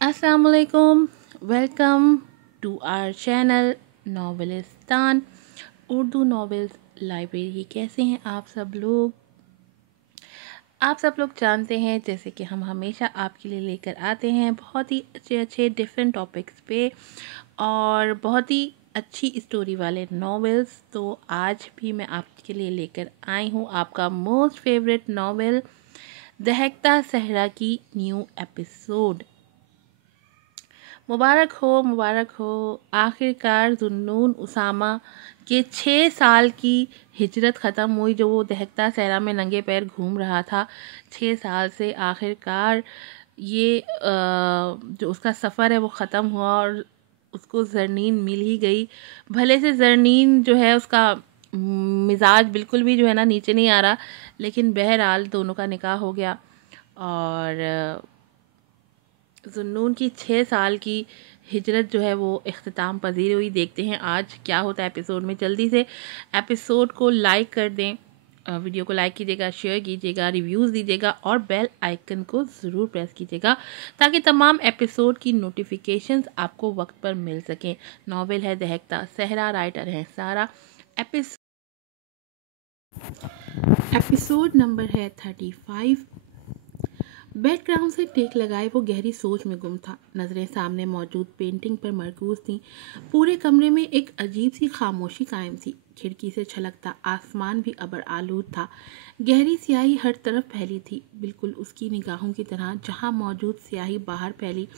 अस्सलाम वालेकुम। Welcome to our channel Novelistan Urdu novels library. कैसे हैं आप सब लोग? आप सब लोग जानते हैं जैसे कि हम हमेशा आपके लिए लेकर आते हैं बहुत ही अच्छे अच्छे डिफरेंट टॉपिक्स पे और बहुत ही अच्छी स्टोरी वाले नॉवेल्स। तो आज भी मैं आपके लिए लेकर आई हूँ आपका मोस्ट फेवरेट नॉवेल दहकता सहरा की न्यू एपिसोड। मुबारक हो। आखिरकार जुन्नून उसामा के 6 साल की हिजरत ख़त्म हुई। जो वो दहकता सहरा में नंगे पैर घूम रहा था 6 साल से, आखिरकार ये जो उसका सफ़र है वो ख़त्म हुआ और उसको ज़रनीन मिल ही गई। भले से ज़रनीन जो है उसका मिजाज बिल्कुल भी जो है ना नीचे नहीं आ रहा, लेकिन बहरहाल दोनों का निकाह हो गया और जुन्नून की 6 साल की हिजरत जो है वो इख्तिताम पजीर हुई। देखते हैं आज क्या होता है एपिसोड में। जल्दी से एपिसोड को लाइक कर दें, वीडियो को लाइक कीजिएगा, शेयर कीजिएगा, रिव्यूज़ दीजिएगा और बेल आइकन को ज़रूर प्रेस कीजिएगा ताकि तमाम एपिसोड की नोटिफिकेशंस आपको वक्त पर मिल सकें। नॉवेल है दहकता सहरा, राइटर हैं सारा। एपिसोड नंबर है 35। बैकग्राउंड से टेक लगाए वो गहरी सोच में गुम था। नज़रें सामने मौजूद पेंटिंग पर मरकूज थीं। पूरे कमरे में एक अजीब सी खामोशी कायम थी। खिड़की से छलकता आसमान भी अबर आलूद था। गहरी स्याही हर तरफ फैली थी, बिल्कुल उसकी निगाहों की तरह। जहाँ मौजूद स्याही बाहर फैली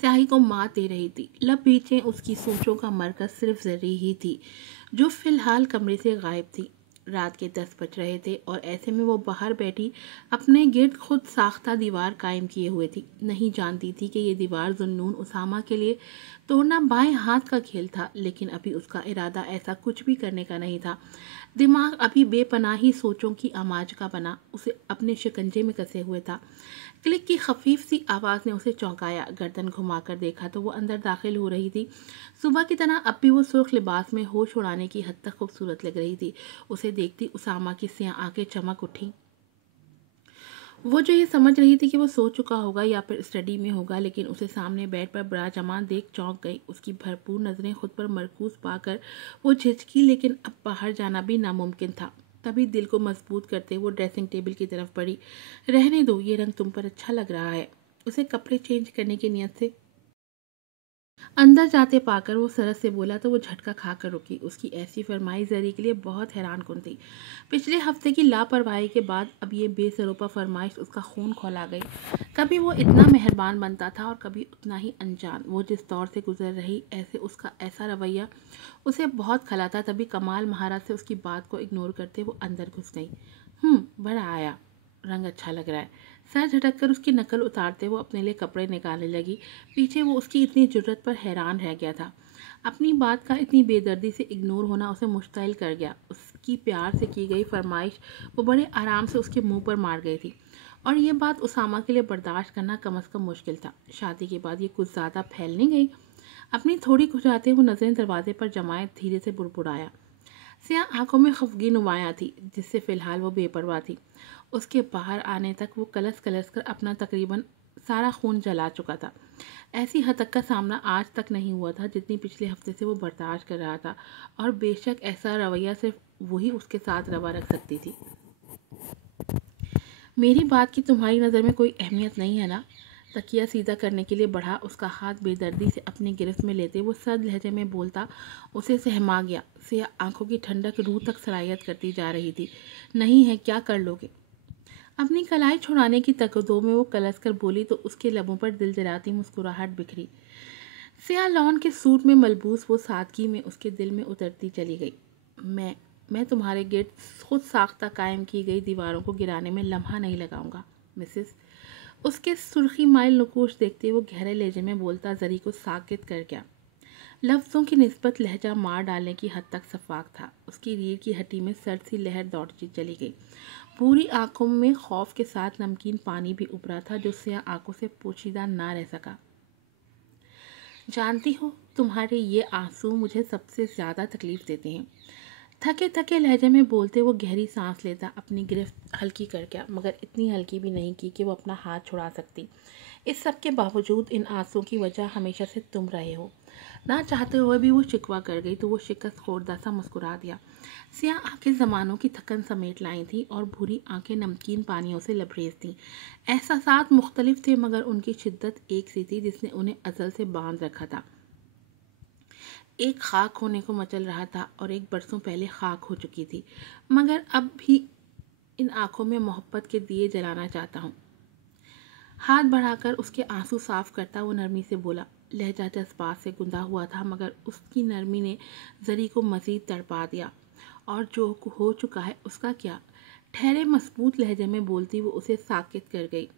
स्याही को मात दे रही थी। लब बीचे उसकी सोचों का मरकज सिर्फ जरी ही थी, जो फिलहाल कमरे से गायब थी। रात के 10 बज रहे थे और ऐसे में वो बाहर बैठी अपने गिर्द खुद साख्ता दीवार कायम किए हुए थी। नहीं जानती थी कि ये दीवार जुन्नून उसामा के लिए तोड़ना बाएं हाथ का खेल था, लेकिन अभी उसका इरादा ऐसा कुछ भी करने का नहीं था। दिमाग अभी बेपनाही सोचों की आमाज का बना उसे अपने शिकंजे में कसे हुए था। क्लिक की खफीफ सी आवाज़ ने उसे चौंकाया। गर्दन घुमाकर देखा तो वो अंदर दाखिल हो रही थी। सुबह की तरह अब भी वो सुर्ख लिबास में होश उड़ाने की हद तक खूबसूरत लग रही थी। उसे देखती उसामा की सियाह आंखें चमक उठी। वो जो ये समझ रही थी कि वो सो चुका होगा या फिर स्टडी में होगा, लेकिन उसे सामने बेड पर विराजमान देख चौंक गई। उसकी भरपूर नज़रें खुद पर मरकूज पाकर वो झिझकी, लेकिन अब बाहर जाना भी नामुमकिन था। तभी दिल को मजबूत करते वो ड्रेसिंग टेबल की तरफ बढ़ी। रहने दो, ये रंग तुम पर अच्छा लग रहा है। उसे कपड़े चेंज करने की नीयत से अंदर जाते पाकर वो सरस से बोला तो वो झटका खाकर रुकी। उसकी ऐसी फरमाइश जरी के लिए बहुत हैरान कुन थी। पिछले हफ्ते की लापरवाही के बाद अब ये बेसरोपा फरमाइश उसका खून खौला गई। कभी वो इतना मेहरबान बनता था और कभी उतना ही अनजान। वो जिस दौर से गुजर रही, ऐसे उसका ऐसा रवैया उसे बहुत खला था। तभी कमाल महाराज से उसकी बात को इग्नोर करते वो अंदर घुस गई। बड़ा आया, रंग अच्छा लग रहा है। सर झटक कर उसकी नकल उतारते वो अपने लिए कपड़े निकालने लगी। पीछे वो उसकी इतनी जुर्रत पर हैरान रह गया था। अपनी बात का इतनी बेदर्दी से इग्नोर होना उसे मुश्तइल कर गया। उसकी प्यार से की गई फरमाइश वो बड़े आराम से उसके मुंह पर मार गई थी, और ये बात उसामा के लिए बर्दाश्त करना कम अज़ कम मुश्किल था। शादी के बाद ये कुछ ज़्यादा फैल नहीं गई? अपनी थोड़ी खुजाते वो नज़रें दरवाजे पर जमाए धीरे से बुड़बुड़ाया। सियाह आंखों में खफगी नुमाया थी, जिससे फिलहाल वो बेपरवाह थी। उसके बाहर आने तक वो कलस कलस कर अपना तकरीबन सारा खून जला चुका था। ऐसी हद का सामना आज तक नहीं हुआ था जितनी पिछले हफ्ते से वो बर्दाश्त कर रहा था, और बेशक ऐसा रवैया सिर्फ वही उसके साथ रवा रख सकती थी। मेरी बात की तुम्हारी नज़र में कोई अहमियत नहीं है ना? तकिया सीधा करने के लिए बढ़ा। उसका हाथ बेदर्दी से अपनी गिरफ्त में लेते वो सर्द लहजे में बोलता उसे सहमा गया। सियाह आंखों की ठंडक रूह तक सरायत करती जा रही थी। नहीं है, क्या कर लोगे? अपनी कलाई छुड़ाने की तकदो में वो कलस कर बोली तो उसके लबों पर दिल जलाती मुस्कुराहट बिखरी। सियाह लॉन के सूट में मलबूस वो सादगी में उसके दिल में उतरती चली गई। मैं तुम्हारे गिर्द खुद साख्ता कायम की गई दीवारों को गिराने में लम्हा नहीं लगाऊंगा, मिसेस। उसके सुर्खी माइल नुकोश देखते वो गहरे लहजे में बोलता जरी को साकित कर गया। लफ्ज़ों की निस्बत लहजा मार डालने की हद तक सफाक था। उसकी रीढ़ की हड्डी में सर्द सी लहर दौड़ती चली गई। पूरी आंखों में खौफ के साथ नमकीन पानी भी उभरा था, जो सियाह आंखों से पोशीदा ना रह सका। जानती हो, तुम्हारे ये आंसू मुझे सबसे ज़्यादा तकलीफ़ देते हैं। थके थके लहजे में बोलते वो गहरी सांस लेता, अपनी गिरफ्त हल्की कर गया, मगर इतनी हल्की भी नहीं की कि वो अपना हाथ छुड़ा सकती। इस सब के बावजूद इन आंसुओं की वजह हमेशा से तुम रहे हो। ना चाहते हुए भी वो शिकवा कर गई तो वो शिकस्त खोरदा सा मुस्कुरा दिया। सियाह आंखें ज़मानों की थकन समेट लाई थी और भूरी आंखें नमकीन पानियों से लबरेज थीं। एहसासात मुख्तलिफ थे मगर उनकी शिद्दत एक सी थी जिसने उन्हें अज़ल से बांध रखा था। एक खाक होने को मचल रहा था और एक बरसों पहले खाक हो चुकी थी, मगर अब भी इन आंखों में मोहब्बत के दिए जलाना चाहता हूँ। हाथ बढ़ाकर उसके आंसू साफ करता वो नरमी से बोला। लहजा जज्बात से गुंदा हुआ था मगर उसकी नरमी ने जरी को मजीद तड़पा दिया। और जो हो चुका है उसका क्या? ठहरे मजबूत लहजे में बोलती वो उसे साकित कर गई।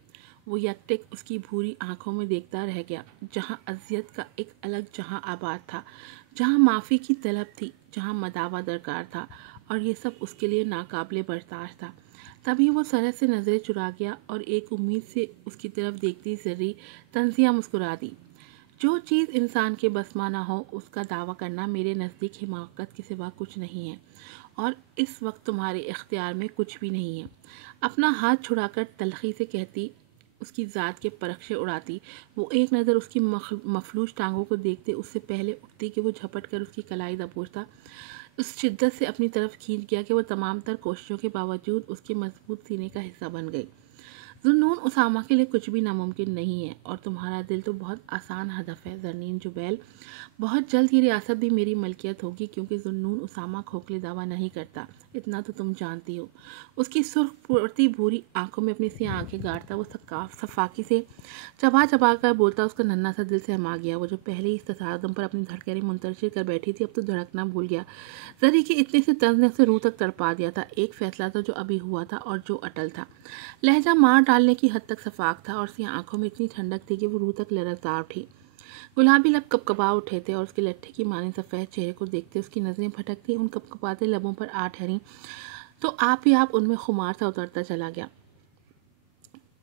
वो यकटिक उसकी भूरी आंखों में देखता रह गया, जहाँ अजियत का एक अलग जहाँ आबाद था, जहाँ माफ़ी की तलब थी, जहाँ मदावा दरकार था, और ये सब उसके लिए नाकाबिले बर्दाश्त था। तभी वो सरहद से नज़रें चुरा गया और एक उम्मीद से उसकी तरफ देखती जरी तंजिया मुस्कुरा दी। जो चीज़ इंसान के बस में ना हो उसका दावा करना मेरे नज़दीक हिमाकत के सिवा कुछ नहीं है, और इस वक्त तुम्हारे इख्तियार में कुछ भी नहीं है। अपना हाथ छुड़ाकर तलखी से कहती, उसकी ज़ात के परखशे उड़ाती। वो एक नज़र उसकी मफलूज टांगों को देखते उससे पहले उठती कि वो झपट कर उसकी कलाई दबोचता, उस शिद्दत से अपनी तरफ खींच गया कि वो तमाम तर कोशिशों के बावजूद उसके मजबूत सीने का हिस्सा बन गई। ज़ुन्नून उसामा के लिए कुछ भी नामुमकिन नहीं है और तुम्हारा दिल तो बहुत आसान हदफ है ज़रनीन जुबैल। बहुत जल्द ये रियासत भी मेरी मलकियत होगी क्योंकि ज़ुन्नून उसामा खोखले दावा नहीं करता, इतना तो तुम जानती हो। उसकी सुर्ख पड़ती भूरी आंखों में अपनी सी आंखें गाड़ता वो सफाकी से चबा चबा कर बोलता। उसका नन्हा सा दिल सहमा गया। वो जो पहले ही इस तसादम पर अपनी धड़कनें मुंतशिर कर बैठी थी अब तो धड़कना भूल गया। जरी के इतने से तंज ने उसे रूह तक तड़पा दिया था। एक फैसला था जो अभी हुआ था और जो अटल था। लहजा मार डालने की हद तक सफाक था और उसकी आंखों में इतनी ठंडक थी कि वो रूह तक लरज़दार उठी। गुलाबी लब कपकपा उठे थे और उसके लट्ठे की माने सफ़ेद चेहरे को देखते उसकी नज़रें भटकती उन कपकपाते लबों पर आ ठहरी तो आप ही आप उनमें खुमार सा उतरता चला गया।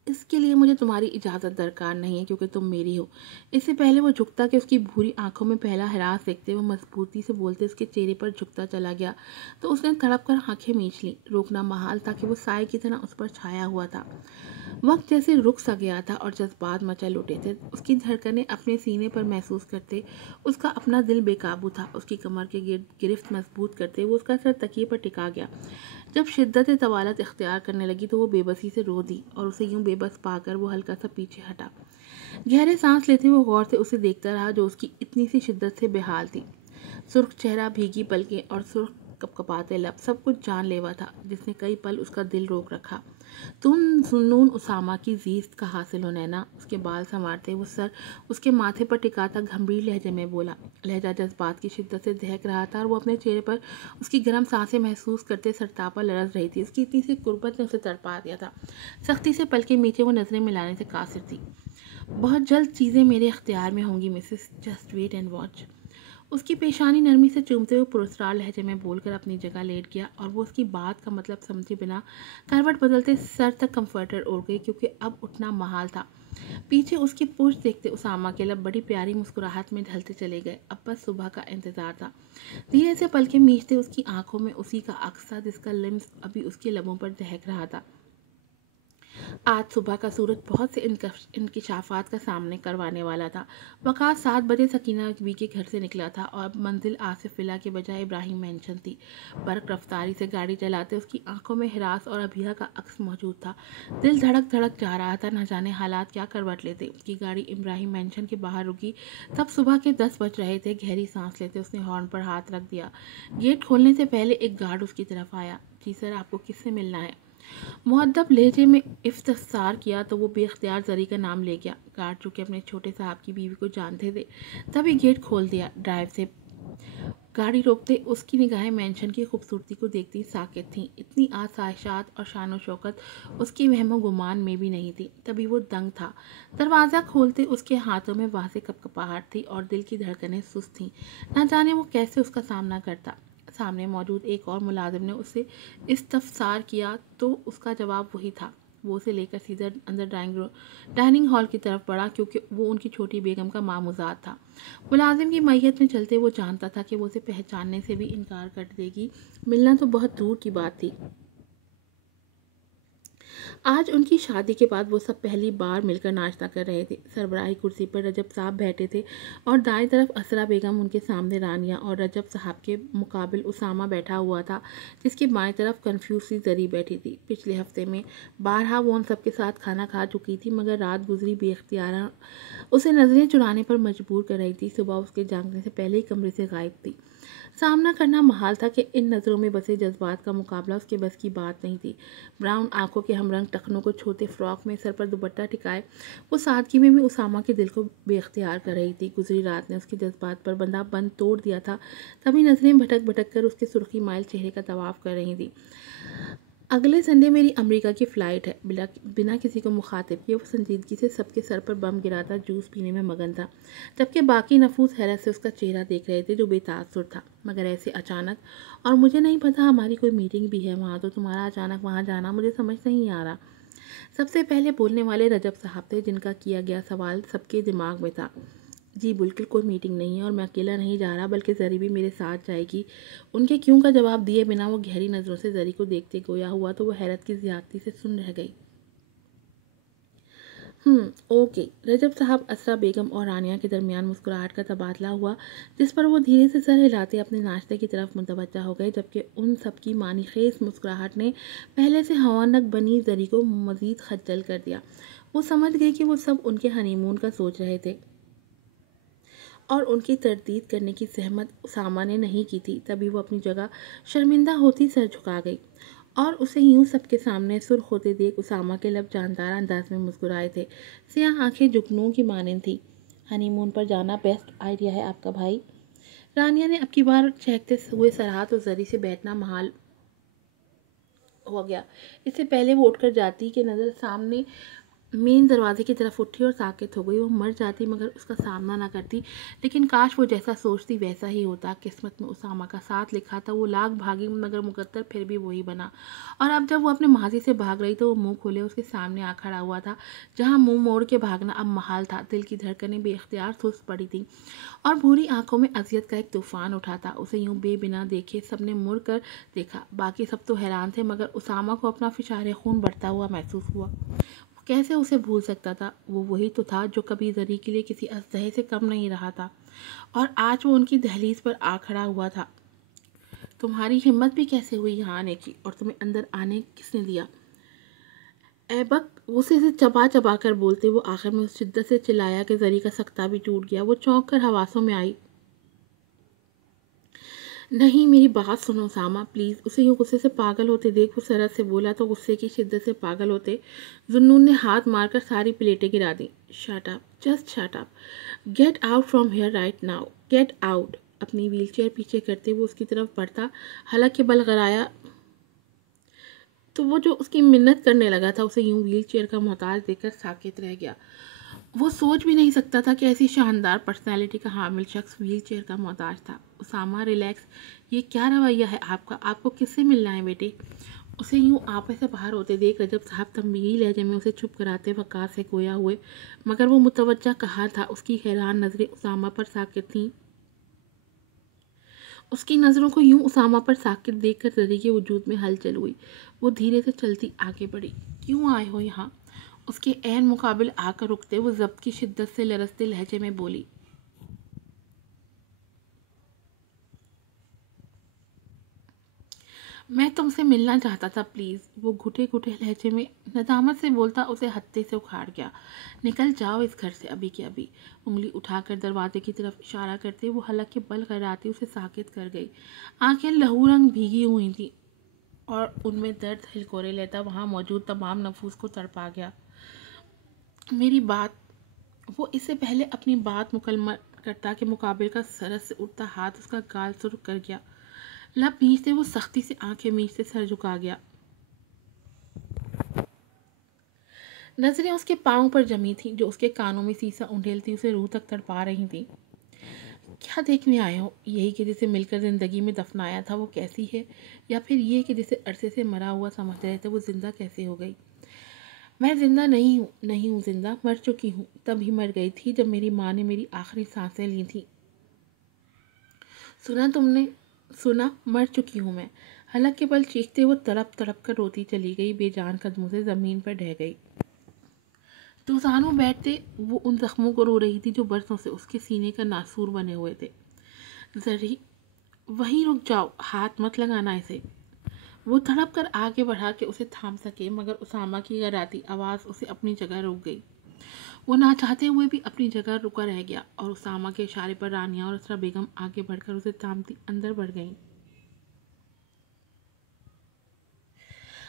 इसके लिए मुझे तुम्हारी इजाज़त दरकार नहीं है क्योंकि तुम मेरी हो। इससे पहले वो झुकता कि उसकी भूरी आंखों में पहला हिरास देखते वो मजबूती से बोलते उसके चेहरे पर झुकता चला गया तो उसने तड़प कर आंखें मींच ली। रोकना महाल था कि वो साए की तरह उस पर छाया हुआ था। वक्त जैसे रुक सा गया था और जज्बात मचल उठे थे। उसकी धड़कनें अपने सीने पर महसूस करते उसका अपना दिल बेकाबू था। उसकी कमर के गिरफ्त मजबूत करते वो उसका सर तकिए पर टिका गया। जब शिद्दत तवालत इख्तियार करने लगी तो वो बेबसी से रो दी और उसे यूं बेबस पाकर वो हल्का सा पीछे हटा। गहरे सांस लेते वो गौर से उसे देखता रहा जो उसकी इतनी सी शिद्दत से बेहाल थी। सुर्ख चेहरा, भीगी पलकें और सुर्ख कपकपाते लब, सब कुछ जानलेवा था जिसने कई पल उसका दिल रोक रखा। तुम ज़ुन्नून उसामा की जीस्त का हासिल हो नैना। उसके बाल संवारते वो सर उसके माथे पर टिकाता गंभीर लहजे में बोला। लहजा जज्बात की शिद्दत से दहक रहा था और वो अपने चेहरे पर उसकी गर्म सांसें महसूस करते सरतापा लरज रही थी। उसकी इतनी सी कुर्बत ने उसे तड़पा दिया था। सख्ती से पलकें मीचे वो नज़रें मिलाने से कासिर थी। बहुत जल्द चीज़ें मेरे इख्तियार में होंगी Mrs, just wait and watch. उसकी पेशानी नरमी से चूमते हुए पुरस्कार लहजे में बोलकर अपनी जगह लेट गया और वो उसकी बात का मतलब समझे बिना करवट बदलते सर तक कंफर्टर ओढ़ गई क्योंकि अब उठना महाल था। पीछे उसकी पूंछ देखते उसामा के लब बड़ी प्यारी मुस्कुराहट में ढलते चले गए। अब बस सुबह का इंतजार था। धीरे से पलकें मीचते उसकी आंखों में उसी का अक्स था जिसका लिम्स अभी उसके लबों पर दहक रहा था। आज सुबह का सूरज बहुत से इंकिशाफात का सामने करवाने वाला था। वक़ात 7 बजे सकीना बी के घर से निकला था और मंजिल आसिफ विला के बजाय इब्राहिम मेंशन थी। बर्क रफ्तारी से गाड़ी चलाते उसकी आंखों में हिरास और अभिया का अक्स मौजूद था। दिल धड़क धड़क जा रहा था, न जाने हालात क्या करवट लेते। उसकी गाड़ी इब्राहिम मेंशन के बाहर रुकी। तब सुबह के 10 बज रहे थे। गहरी सांस लेते उसने हॉर्न पर हाथ रख दिया। गेट खोलने से पहले एक गार्ड उसकी तरफ आया। जी सर, आपको किससे मिलना है? मुअद्दब लहजे में इफ्तिसार किया तो वो बेख्तियार जरी का नाम ले गया। गार्ड चूँकि अपने छोटे साहब की बीवी को जानते थे तभी गेट खोल दिया। ड्राइव से गाड़ी रोकते उसकी निगाहें मेंशन की खूबसूरती को देखती साकित थीं। इतनी आसाइशात और शान शौकत उसकी वहमो गुमान में भी नहीं थी। तभी वो दंग था। दरवाज़ा खोलते उसके हाथों में वाज़े कपकपाहट थी और दिल की धड़कनें सुस्त थीं। न जाने वो कैसे उसका सामना करता। सामने मौजूद एक और मुलाजिम ने उससे इस्तफसार किया तो उसका जवाब वही था। वो उसे लेकर सीधा अंदर डाइनिंग हॉल की तरफ बढ़ा क्योंकि वो उनकी छोटी बेगम का मामूजात था। मुलाजिम की मैयत में चलते वो जानता था कि वो उसे पहचानने से भी इनकार कर देगी। मिलना तो बहुत दूर की बात थी। آج ان کی شادی کے بعد وہ سب پہلی بار مل کر ناشتہ کر رہے تھے۔ سربراہی کرسی پر رجب صاحب بیٹھے تھے اور دائیں طرف اسرا بیگم، ان کے سامنے رانیہ، اور رجب صاحب کے مقابل اسامہ بیٹھا ہوا تھا جس کی بائیں طرف کنفیوز سی زری بیٹھی تھی۔ پچھلے ہفتے میں بارہا وہ ان سب کے ساتھ کھانا کھا چکی تھی، مگر رات گزری بے اختیارہ اسے نظریں چرانے پر مجبور کر رہی تھی۔ صبح اس کے جاگنے سے پہلے ہی کمرے سے غائب تھی۔ سامنا کرنا محال تھا کہ ان نظروں میں بسے جذبات کا مقابلہ اس کے بس کی بات نہیں تھی۔ براؤن آنکھوں کے ہم رنگ ٹخنوں کو چھوتے فراک میں سر پر دوپٹہ ٹکائے وہ سادگی میں بھی اسامہ کے دل کو بے اختیار کر رہی تھی۔ گزری رات نے اس کے جذبات پر بندہ بند توڑ دیا تھا، تبھی نظریں بھٹک بھٹک کر اس کے سرخی مائل چہرے کا طواف کر رہی تھی۔ اگلے سنڈے میری امریکہ کی فلائٹ ہے۔ بنا کسی کو مخاطب کیے وہ سنجیدگی سے سب کے سر پر بم گراتا جوس پینے میں مگن تھا، جبکہ باقی نفوس حیرت سے اس کا چہرہ دیکھ رہے تھے جو بے تاثر تھا۔ مگر ایسے اچانک، اور مجھے نہیں پتا ہماری کوئی میٹنگ بھی ہے وہاں، تو تمہارا اچانک وہاں جانا مجھے سمجھ نہیں آ رہا۔ سب سے پہلے بولنے والے رجب صاحب تھے، جن کا کیا گیا سوال سب کے دماغ میں تھا۔ جی بالکل کوئی میٹنگ نہیں ہے، اور میں اکیلا نہیں جا رہا بلکہ زری بھی میرے ساتھ جائے گی۔ ان کے کیوں کا جواب دیے بنا وہ گہری نظروں سے زری کو دیکھتے گویا ہوا تو وہ حیرت کی زیادتی سے سن رہ گئی۔ اوکے۔ رجب صاحب، اسرا بیگم اور رانیہ کے درمیان مسکراہٹ کا تبادلہ ہوا، جس پر وہ دھیرے سے سر ہلاتے اپنے ناشتے کی طرف متوجہ ہو گئے، جبکہ ان سب کی معنی خیز مسکراہٹ نے پہلے سے ہوانک بنی زری کو مزید خجل کر دیا۔ وہ سمجھ گئی کہ وہ سب ان کے ہنی مون کا سوچ رہے تھے اور ان کی تردید کرنے کی زحمت اسامہ نے نہیں کی تھی۔ تبھی وہ اپنی جگہ شرمندہ ہوتی سر جھکا گئی اور اسے یوں سب کے سامنے سرخ ہوتے دیکھ اسامہ کے لب جاندار انداز میں مسکرائے تھے۔ سیاہ آنکھیں جگنوں کی مانند تھی۔ ہنی مون پر جانا بیسٹ آئیڈیا ہے آپ کا بھائی۔ رانیہ نے اب کی بار چہکتے ہوئے سرحد اور زری سے بیٹھنا محال ہو گیا۔ اس سے پہلے وہ اٹھ کر جاتی کہ نظر سامنے مین دروازے کی طرف اٹھی اور ساکت ہو گئی۔ وہ مر جاتی مگر اس کا سامنا نہ کرتی، لیکن کاش وہ جیسا سوچتی ویسا ہی ہوتا۔ قسمت میں اسامہ کا ساتھ لکھا تھا، وہ لاکھ بھاگی مگر مقدر پھر بھی وہی بنا۔ اور اب جب وہ اپنے ماضی سے بھاگ رہی تو وہ منہ کھولے اس کے سامنے آ کھڑا ہوا تھا، جہاں منہ موڑ کے بھاگنا اب محال تھا۔ دل کی دھڑکنیں بے اختیار سست پڑی تھیں اور بھوری آنکھوں میں اذیت کا ایک طوفان اٹھا تھا۔ اسے یوں بے بنا دیکھے سب نے مڑ کر دیکھا۔ باقی سب تو حیران تھے، مگر اسامہ کو اپنا فشار خون بڑھتا ہوا محسوس ہوا۔ کیسے اسے بھول سکتا تھا؟ وہ وہی تو تھا جو کبھی زری کے لیے کسی اژدہے سے کم نہیں رہا تھا، اور آج وہ ان کی دہلیز پر آ کھڑا ہوا تھا۔ تمہاری ہمت بھی کیسے ہوئی یہاں آنے کی، اور تمہیں اندر آنے کس نے دیا؟ ایبک غصے سے چبا چبا کر بولتے وہ آخر میں اس شدت سے چلایا کہ زری کا سکتہ بھی ٹوٹ گیا۔ وہ چونک کر حواسوں میں آئی۔ نہیں، میری بات سنو اسامہ پلیز۔ اسے یوں غصے سے پاگل ہوتے دیکھ وہ سرحد سے بولا تو غصے کی شدت سے پاگل ہوتے ذوالنون نے ہاتھ مار کر ساری پلیٹیں گرا دیں۔ Shut up, just shut up, get out from here right now, get out. اپنی ویل چیئر پیچھے کرتے وہ اس کی طرف بڑھتا، حلق کے بل غرایا تو وہ جو اس کی منت کرنے لگا تھا اسے یوں ویل چیئر کا محتاج دیکھ کر ساکت رہ گیا۔ وہ سوچ بھی نہیں سکتا تھا کہ ایسی شاندار پرسنالٹی کا حامل شخص ویل چیئر کا محتاج تھا۔ اسامہ ریلیکس، یہ کیا رویہ ہے آپ کا؟ آپ کو کس سے ملنا ہے بیٹے؟ اسے یوں آپے سے باہر ہوتے دیکھ رجب صاحب تنبیہی لہجے میں اسے چپ کراتے وقار سے گویا ہوئے، مگر وہ متوجہ کہاں تھا۔ اس کی حیران نظریں اسامہ پر ساکت تھیں۔ اس کی نظروں کو یوں اسامہ پر ساکت دیکھ کر زری کے وجود میں ہلچل ہوئی۔ وہ دھیرے سے چلتی آگے بڑھی۔ کیوں آئے ہو یہاں؟ اس کے عین مقابل آ کر رکتے وہ ضبط کی شدت سے لرزتے لہجے میں بولی۔ میں تم سے ملنا چاہتا تھا پلیز۔ وہ گھٹے گھٹے لہجے میں ندامت سے بولتا اسے ہتھے سے اکھاڑ گیا۔ نکل جاؤ اس گھر سے ابھی کے ابھی۔ انگلی اٹھا کر دروازے کی طرف اشارہ کرتے وہ حلق کے بل غراتی اسے ساکت کر گئی۔ آنکھیں لہو رنگ بھیگی ہوئی تھیں اور ان میں درد ہلکورے لیتا وہاں موجود تمام نفوس کو تڑپا گیا۔ میری بات، وہ اس سے پہلے اپنی بات مکمل کرتا کہ مقابل کا سرد سے اٹھتا ہاتھ اس کا گال سرخ کر گیا۔ لب بھیجتے وہ سختی سے آنکھیں میچتے سر جھکا گیا۔ نظریں اس کے پاؤں پر جمی تھیں جو اس کے کانوں میں سیسا انڈیلتی اسے روح تک تڑپا رہی تھیں۔ کیا دیکھنے آئے ہو؟ یہی کہ جسے مل کر زندگی میں دفنایا تھا وہ کیسی ہے، یا پھر یہ کہ جسے عرصے سے مرا ہوا سمجھ رہے تھے وہ زندہ کیسے ہو گئی؟ میں زندہ نہیں ہوں زندہ، مر چکی ہوں۔ تب ہی مر گئی تھی جب میری ماں نے میری آخری سانسیں لی تھیں۔ سنا تم نے؟ سنا، مر چکی ہوں میں۔ حلق کے بل چیختے وہ تڑپ تڑپ کر روتی چلی گئی، بے جان قدموں سے زمین پر ڈہ گئی۔ توسانو بیٹھتے وہ ان زخموں کو رو رہی تھی جو برسوں سے اس کے سینے کا ناسور بنے ہوئے تھے۔ زری، وہیں رک جاؤ، ہاتھ مت لگانا اسے۔ وہ تڑپ کر آگے بڑھا کے اسے تھام سکے، مگر اسامہ کی گراتی آواز اسے اپنی جگہ روک گئی۔ وہ نہ چاہتے ہوئے بھی اپنی جگہ رکا رہ گیا اور اسامہ کے اشارے پر رانیہ اور اسرا بیگم آگے بڑھ کر اسے تھامتی اندر بڑھ گئیں۔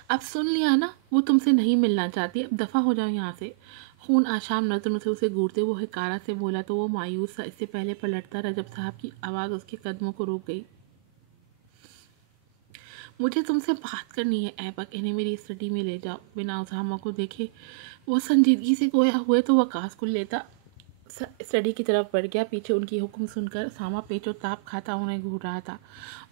اب سن لیا نا، وہ تم سے نہیں ملنا چاہتی، اب دفع ہو جاؤ یہاں سے۔ خون آشام نظروں سے اسے گورتے وہ حقارت سے بولا تو وہ مایوس سا اس سے پہلے پلٹتا رجب صاحب کی آواز اس کے قدموں کو روک گئی۔ مجھے تم سے بات کرنی ہے ایبک، انہیں میری اسٹڈی میں لے جاؤ۔ بنا اسامہ کو دیکھے وہ سنجیدگی سے گویا ہوئے تو وقاص کو لیتا اسٹڈی کی طرف بڑھ گیا۔ پیچھے ان کی حکم سن کر اسامہ پیچ و تاب کھاتا انہیں گھور رہا تھا۔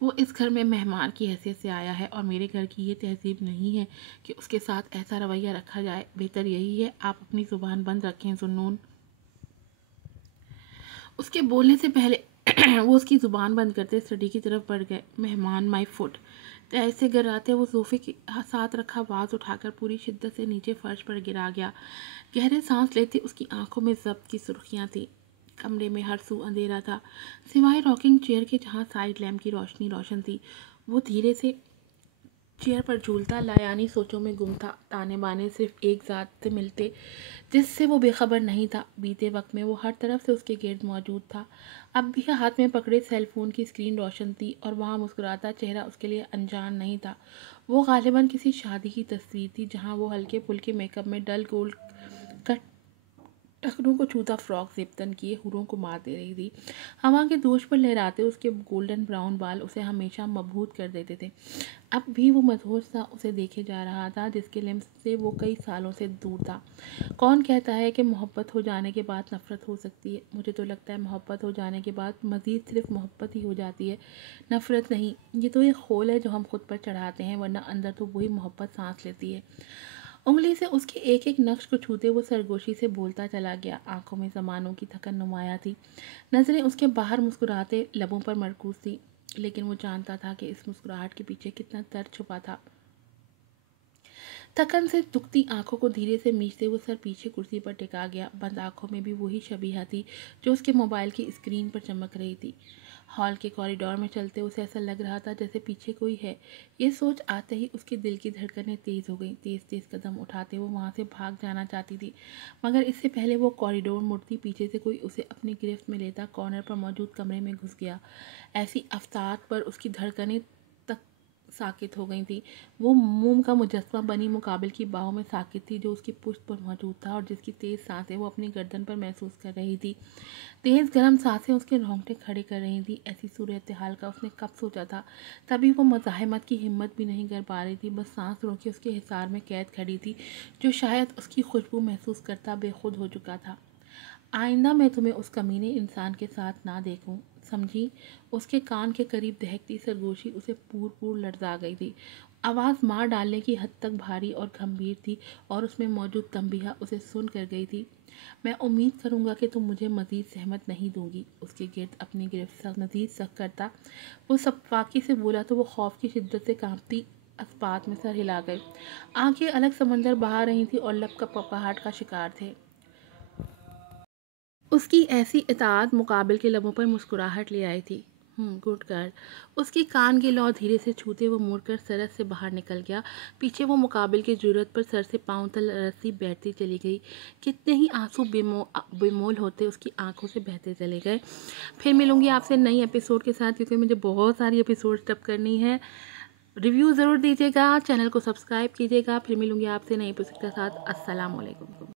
وہ اس گھر میں مہمان کی حیثیت سے آیا ہے اور میرے گھر کی یہ تہذیب نہیں ہے کہ اس کے ساتھ ایسا رویہ رکھا جائے۔ بہتر یہی ہے آپ اپنی زبان بند رکھیں ذوالنون۔ اس کے بولنے سے پہلے وہ اس کی زبان بند کرتے اسٹڈی کی طرف بڑھ گئے۔ مہمان مائی فٹ، تیز سے گراتے وہ صوفے کے ساتھ رکھا واز اٹھا کر پوری شدت سے نیچے فرش پر گرا گیا۔ گہرے سانس لیتے اس کی آنکھوں میں ضبط کی سرخیاں تھیں۔ کمرے میں ہر سو اندھیرا تھا سوائے راکنگ چیئر کے جہاں سائیڈ لیمپ کی روشنی روشن تھی۔ وہ دھیرے سے چیئر پر جھولتا لایانی سوچوں میں گم تھا۔ تانے بانے صرف ایک ذات سے ملتے جس سے وہ بے خبر نہیں تھا۔ بیتے وقت میں وہ ہر طرف سے اس کے گرد موجود تھا۔ اب بھی ہاتھ میں پکڑے سیل فون کی اسکرین روشن تھی اور وہاں مسکراتا چہرہ اس کے لیے انجان نہیں تھا۔ وہ غالباً کسی شادی کی تصویر تھی جہاں وہ ہلکے پھلکے میک اپ میں ڈل گولڈ کٹ ٹخنوں کو چھوتا فراک زیبتن کیے حوروں کو مار دے رہی تھی۔ ہوا کے دوش پر لہراتے اس کے گولڈن براؤن بال اسے ہمیشہ مبہوت کر دیتے تھے۔ اب بھی وہ مدہوش سا اسے دیکھے جا رہا تھا جس کے لمس سے وہ کئی سالوں سے دور تھا۔ کون کہتا ہے کہ محبت ہو جانے کے بعد نفرت ہو سکتی ہے؟ مجھے تو لگتا ہے محبت ہو جانے کے بعد مزید صرف محبت ہی ہو جاتی ہے، نفرت نہیں۔ یہ تو ایک خول ہے جو ہم خود پر چڑھاتے ہیں، ورنہ اندر تو وہی محبت سانس لیتی ہے۔ انگلی سے اس کے ایک ایک نقش کو چھوتے وہ سرگوشی سے بولتا چلا گیا۔ آنکھوں میں زمانوں کی تھکن نمایاں تھی، نظریں اس کے باہر مسکراتے لبوں پر مرکوز تھی، لیکن وہ جانتا تھا کہ اس مسکراہٹ کے پیچھے کتنا درد چھپا تھا۔ تھکن سے دکھتی آنکھوں کو دھیرے سے میچتے وہ سر پیچھے کرسی پر ٹکا گیا۔ بند آنکھوں میں بھی وہی شبیہہ تھی جو اس کے موبائل کی اسکرین پر چمک رہی تھی۔ ہال کے کوریڈور میں چلتے اسے ایسا لگ رہا تھا جیسے پیچھے کوئی ہے۔ یہ سوچ آتے ہی اس کے دل کی دھڑکنیں تیز ہو گئیں۔ تیز تیز قدم اٹھاتے وہ وہاں سے بھاگ جانا چاہتی تھی، مگر اس سے پہلے وہ کوریڈور مڑتی پیچھے سے کوئی اسے اپنی گرفت میں لیتا کارنر پر موجود کمرے میں گھس گیا۔ ایسی افتاد پر اس کی دھڑکنیں تک ساکت ہو گئی تھی۔ وہ موم کا مجسمہ بنی مقابل کی باہوں میں ساکت تھی جو اس کی پشت پر موجود تھا اور جس کی تیز سانسیں وہ اپنی گردن پر محسوس کر رہی تھی۔ تیز گرم سانسیں اس کے رونگٹے کھڑے کر رہی تھی۔ ایسی صورتحال کا اس نے کب سوچا تھا؟ تبھی وہ مزاحمت کی ہمت بھی نہیں کر پا رہی تھی، بس سانس روکے اس کے حصار میں قید کھڑی تھی جو شاید اس کی خوشبو محسوس کرتا بے خود ہو چکا تھا۔ آئندہ میں تمہیں اس کمینے انسان کے ساتھ نہ دیکھوں، سمجھی؟ اس کے کان کے قریب دہکتی سرگوشی اسے پور پور لرزا گئی تھی۔ آواز مار ڈالنے کی حد تک بھاری اور گھمبیر تھی اور اس میں موجود تنبیہ اسے سن کر گئی تھی۔ میں امید کروں گا کہ تم مجھے مزید زحمت نہیں دوں گی۔ اس کے گرد اپنی گرفت مزید سخت کرتا وہ صفاقی سے بولا تو وہ خوف کی شدت سے کانپتی اسپات میں سر ہلا گئے۔ آنکھیں الگ سمندر بہا رہی تھی اور لب کپکپاہٹ کا شکار تھے۔ اس کی ایسی اطاعت مقابل کے لبوں پر مسکراہٹ لے آئی تھی۔ Good girl. اس کی کان کی لو دھیرے سے چھوتے وہ مڑ کر سرحد سے باہر نکل گیا۔ پیچھے وہ مقابل کی جرأت پر سر سے پاؤں تل رسی بیٹھتی چلی گئی۔ کتنے ہی آنسو بے مول ہوتے اس کی آنکھوں سے بہتے چلے گئے۔ پھر ملوں گی آپ سے نئی ایپیسوڈ کے ساتھ، کیونکہ مجھے بہت ساری ایپیسوڈ ٹپ کرنی ہے۔ ریویو ضرور دیجیے گا، چینل کو سبسکرائب کیجیے گا۔ پھر ملوں گی آپ سے نئی ایپیسوڈ کے ساتھ۔ السلام علیکم۔